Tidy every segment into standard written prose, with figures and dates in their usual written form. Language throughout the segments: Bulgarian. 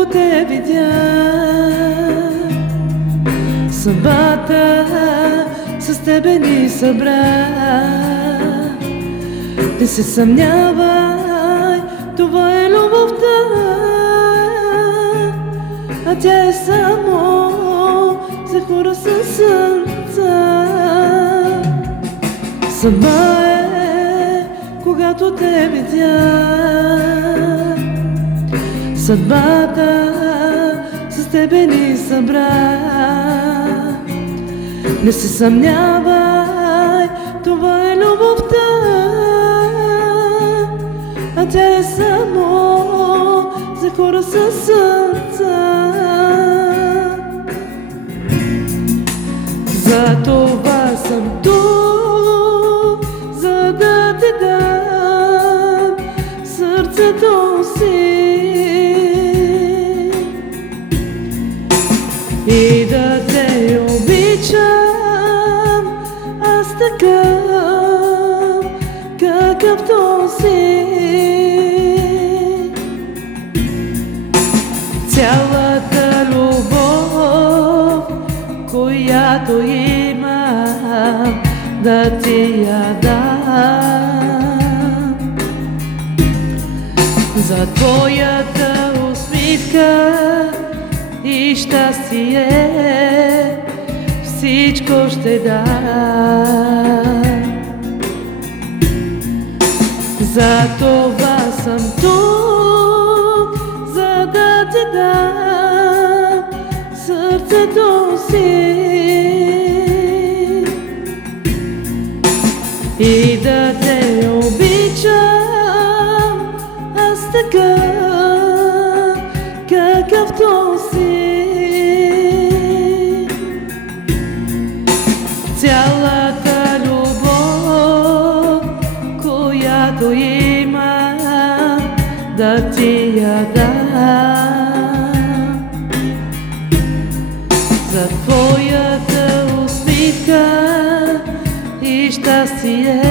Когато те видя, съдбата с тебе ни събра. Не се съмнявай, това е любовта, а тя е само за хора със сърца. Съдба е, когато те видя, съдбата с тебе ни събра. Не се съмнявай, това е любовта, а тя е само за хора със сърца. Затова съм тук, за да ти дам сърцето си и да те обичам аз такъв, какъвто си. Цялата любов, която имам, да ти я дам. За твоята усмивка и щастие всичко ще дам. Затова съм тук, за да ти дам сърцето си и да те обичам аз така, какъвто си. Цялата любов, която имам, да ти я дам. За твоята усмивка и щастие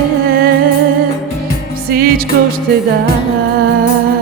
всичко ще дам.